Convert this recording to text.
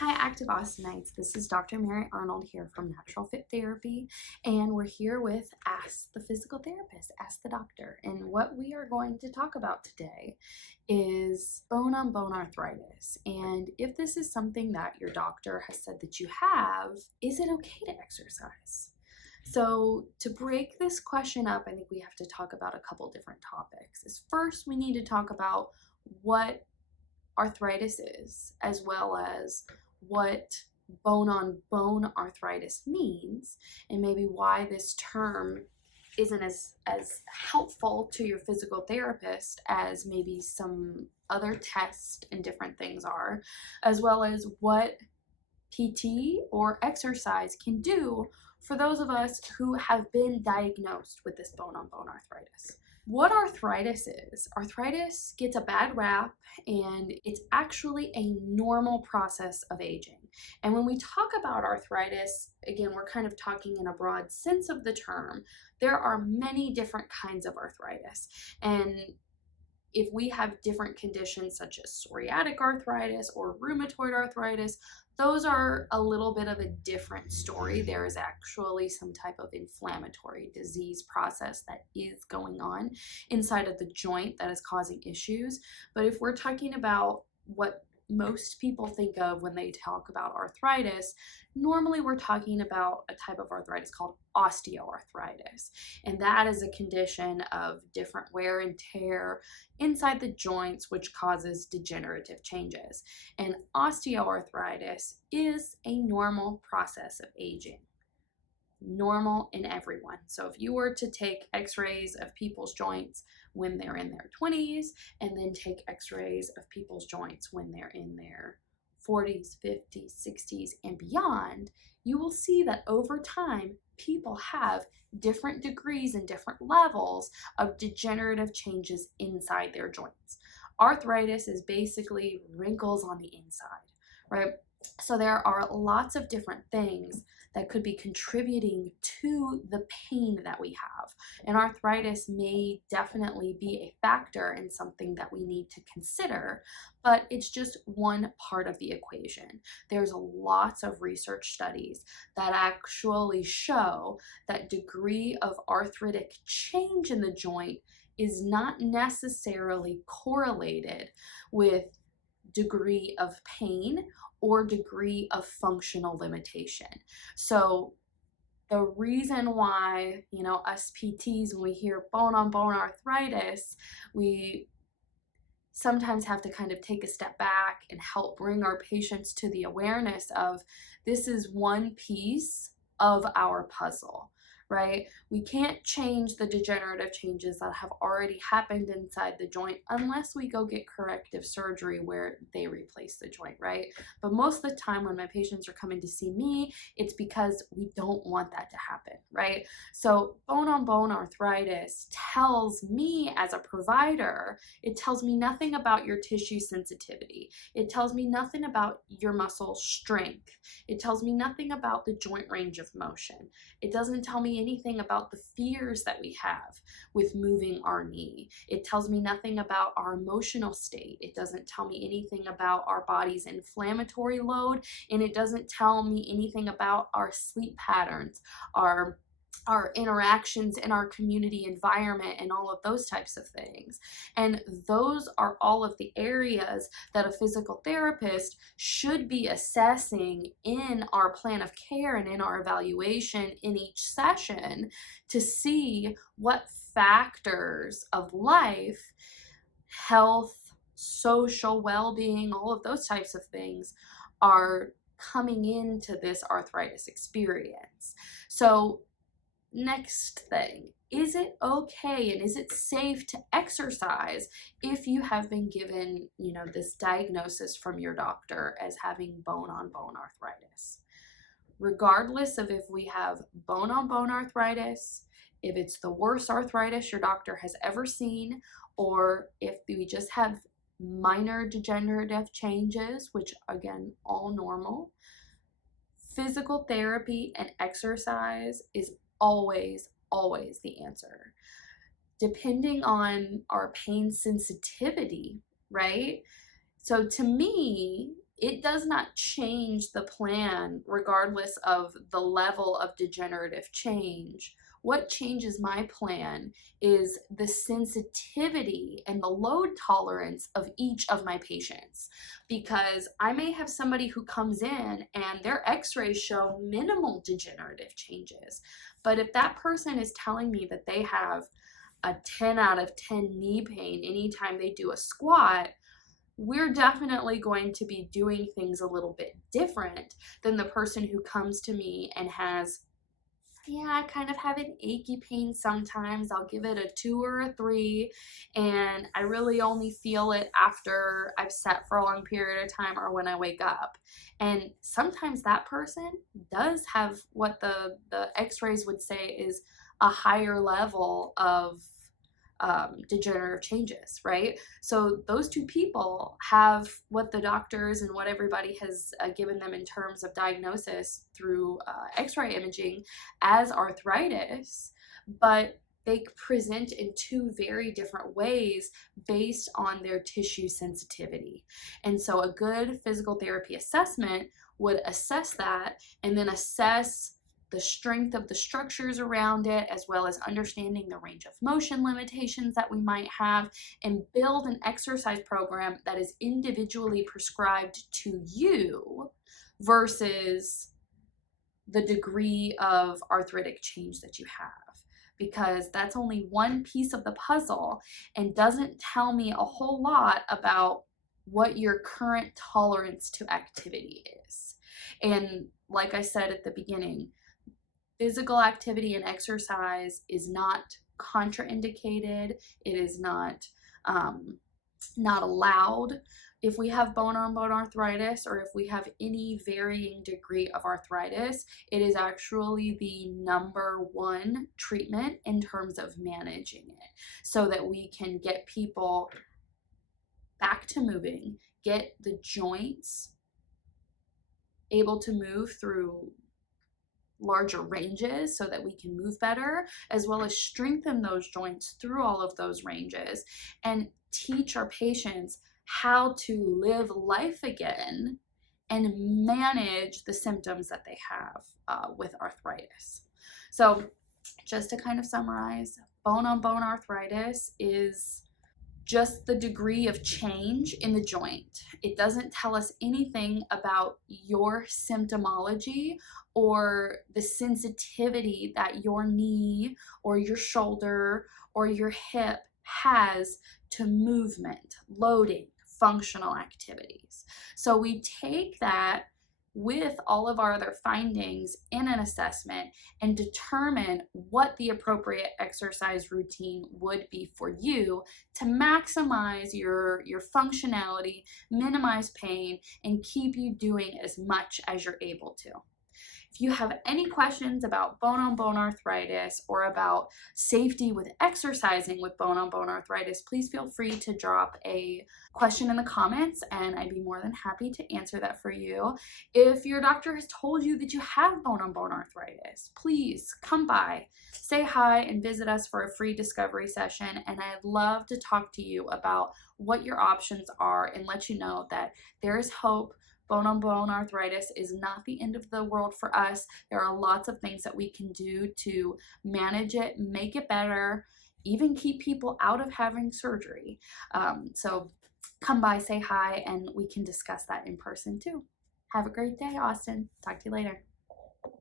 Hi, Active Austinites. This is Dr. Mary Arnold here from NaturalFitTherapy, and we're here with Ask the Physical Therapist, Ask the Doctor. And what we are going to talk about today is bone-on-bone arthritis. And if this is something that your doctor has said that you have, is it okay to exercise? So to break this question up, I think we have to talk about a couple different topics. First, we need to talk about what arthritis is, as well as what bone-on-bone arthritis means, and maybe why this term isn't as helpful to your physical therapist as maybe some other tests and different things are, as well as what PT or exercise can do for those of us who have been diagnosed with this bone-on-bone arthritis. What arthritis gets a bad rap, and it's actually a normal process of aging. And when we talk about arthritis, again, we're kind of talking in a broad sense of the term. There are many different kinds of arthritis. And if we have different conditions such as psoriatic arthritis or rheumatoid arthritis, those are a little bit of a different story. There is actually some type of inflammatory disease process that is going on inside of the joint that is causing issues. But if we're talking about what most people think of when they talk about arthritis, normally we're talking about a type of arthritis called osteoarthritis. And that is a condition of different wear and tear inside the joints, which causes degenerative changes. And osteoarthritis is a normal process of aging. Normal in everyone. So if you were to take x-rays of people's joints when they're in their 20s, and then take x-rays of people's joints when they're in their 40s, 50s, 60s, and beyond, you will see that over time, people have different degrees and different levels of degenerative changes inside their joints. Arthritis is basically wrinkles on the inside, right? So there are lots of different things that could be contributing to the pain that we have. And arthritis may definitely be a factor and something that we need to consider, but it's just one part of the equation. There's lots of research studies that actually show that degree of arthritic change in the joint is not necessarily correlated with degree of pain or degree of functional limitation. So the reason why, us PTs, when we hear bone-on-bone arthritis, we sometimes have to kind of take a step back and help bring our patients to the awareness of this is one piece of our puzzle, right? We can't change the degenerative changes that have already happened inside the joint unless we go get corrective surgery where they replace the joint, right? But most of the time when my patients are coming to see me, it's because we don't want that to happen, right? So bone-on-bone arthritis tells me as a provider, it tells me nothing about your tissue sensitivity. It tells me nothing about your muscle strength. It tells me nothing about the joint range of motion. It doesn't tell me anything about the fears that we have with moving our knee. It tells me nothing about our emotional state. It doesn't tell me anything about our body's inflammatory load, and it doesn't tell me anything about our sleep patterns, our interactions in our community environment, and all of those types of things. And those are all of the areas that a physical therapist should be assessing in our plan of care and in our evaluation in each session to see what factors of life, health, social well-being, all of those types of things are coming into this arthritis experience. So next thing, is it okay and is it safe to exercise if you have been given, this diagnosis from your doctor as having bone-on-bone arthritis? Regardless of if we have bone-on-bone arthritis, if it's the worst arthritis your doctor has ever seen, or if we just have minor degenerative changes, which again, all normal, physical therapy and exercise is always the answer. Depending on our pain sensitivity, right? So to me, it does not change the plan regardless of the level of degenerative change. What changes my plan is the sensitivity and the load tolerance of each of my patients. Because I may have somebody who comes in and their x-rays show minimal degenerative changes. But if that person is telling me that they have a 10 out of 10 knee pain anytime they do a squat, we're definitely going to be doing things a little bit different than the person who comes to me and has, yeah, I kind of have an achy pain sometimes. I'll give it a 2 or a 3, and I really only feel it after I've sat for a long period of time or when I wake up. And sometimes that person does have what the x-rays would say is a higher level of degenerative changes, right? So those two people have what the doctors and what everybody has given them in terms of diagnosis through x-ray imaging as arthritis, but they present in two very different ways based on their tissue sensitivity. And so a good physical therapy assessment would assess that and then assess the strength of the structures around it, as well as understanding the range of motion limitations that we might have, and build an exercise program that is individually prescribed to you versus the degree of arthritic change that you have. Because that's only one piece of the puzzle and doesn't tell me a whole lot about what your current tolerance to activity is. And like I said at the beginning, physical activity and exercise is not contraindicated. It is not allowed if we have bone-on-bone arthritis, or if we have any varying degree of arthritis. It is actually the #1 treatment in terms of managing it, so that we can get people back to moving, get the joints able to move through larger ranges so that we can move better, as well as strengthen those joints through all of those ranges, and teach our patients how to live life again and manage the symptoms that they have with arthritis. So just to kind of summarize, bone-on-bone arthritis is just the degree of change in the joint. It doesn't tell us anything about your symptomology or the sensitivity that your knee or your shoulder or your hip has to movement, loading, functional activities. So we take that with all of our other findings in an assessment and determine what the appropriate exercise routine would be for you to maximize your functionality, minimize pain, and keep you doing as much as you're able to. If you have any questions about bone-on-bone arthritis or about safety with exercising with bone-on-bone arthritis, please feel free to drop a question in the comments and I'd be more than happy to answer that for you. If your doctor has told you that you have bone-on-bone arthritis, please come by, say hi, and visit us for a free discovery session, and I'd love to talk to you about what your options are and let you know that there is hope. Bone-on-bone arthritis is not the end of the world for us. There are lots of things that we can do to manage it, make it better, even keep people out of having surgery. So come by, say hi, and we can discuss that in person too. Have a great day, Austin. Talk to you later.